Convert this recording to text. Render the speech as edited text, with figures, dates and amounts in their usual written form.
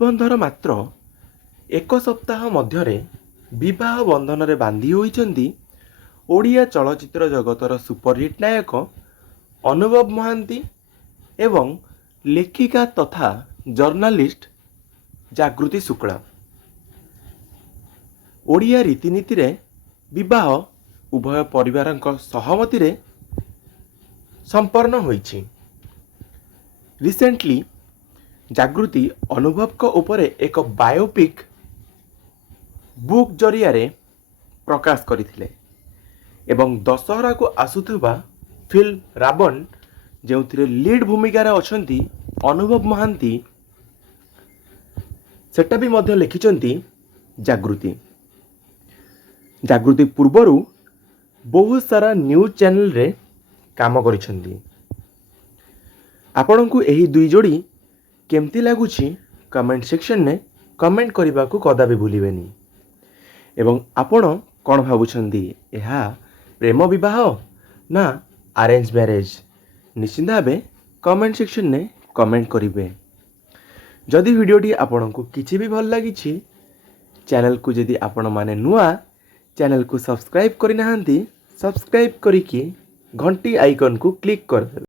ବନ୍ଧର ମାତ୍ର ଏକ ସପ୍ତାହ ମଧ୍ୟରେ ବିବାହ ବନ୍ଧନରେ ବାନ୍ଧି ହୋଇଛନ୍ତି ଓଡ଼ିଆ ଚଳଚ୍ଚିତ୍ର ଜଗତର ସୁପରହିଟ୍ ନାୟକ ଅନୁଭବ ମହାନ୍ତି ଏବଂ ଲେଖିକା ତଥା ଜର୍ଣ୍ଣାଲିଷ୍ଟ ଜାଗୃତି ଶୁକ୍ଳା। ଓଡ଼ିଆ ରୀତିନୀତିରେ ବିବାହ ଉଭୟ ପରିବାରଙ୍କ ସହମତିରେ ସମ୍ପନ୍ନ ହୋଇଛି। ରିସେଣ୍ଟଲି ଜାଗୃତି ଅନୁଭବଙ୍କ ଉପରେ ଏକ ବାୟୋପିକ୍ ବୁକ୍ ଜରିଆରେ ପ୍ରକାଶ କରିଥିଲେ ଏବଂ ଦଶହରାକୁ ଆସୁଥିବା ଫିଲ୍ମ ରାବଣ ଯେଉଁଥିରେ ଲିଡ୍ ଭୂମିକାରେ ଅଛନ୍ତି ଅନୁଭବ ମହାନ୍ତି ସେଟା ବି ମଧ୍ୟ ଲେଖିଛନ୍ତି ଜାଗୃତି। ଜାଗୃତି ପୂର୍ବରୁ ବହୁତ ସାରା ନ୍ୟୁଜ୍ ଚ୍ୟାନେଲରେ କାମ କରିଛନ୍ତି। ଆପଣଙ୍କୁ ଏହି ଦୁଇ ଯୋଡ଼ି କେମିତି ଲାଗୁଛି କମେଣ୍ଟ ସେକ୍ସନରେ କମେଣ୍ଟ କରିବାକୁ କଦାପି ଭୁଲିବେନି। ଏବଂ ଆପଣ କ'ଣ ଭାବୁଛନ୍ତି, ଏହା ପ୍ରେମ ବିବାହ ନା ଆରେଞ୍ଜ ମ୍ୟାରେଜ? ନିଶ୍ଚିନ୍ତ ଭାବେ କମେଣ୍ଟ ସେକ୍ସନରେ କମେଣ୍ଟ କରିବେ। ଯଦି ଭିଡ଼ିଓଟି ଆପଣଙ୍କୁ କିଛି ବି ଭଲ ଲାଗିଛି, ଚ୍ୟାନେଲକୁ ଯଦି ଆପଣମାନେ ନୂଆ ଚ୍ୟାନେଲକୁ ସବସ୍କ୍ରାଇବ୍ କରିନାହାନ୍ତି, ସବସ୍କ୍ରାଇବ୍ କରିକି ଘଣ୍ଟି ଆଇକନ୍କୁ କ୍ଲିକ୍ କରିଦେବେ।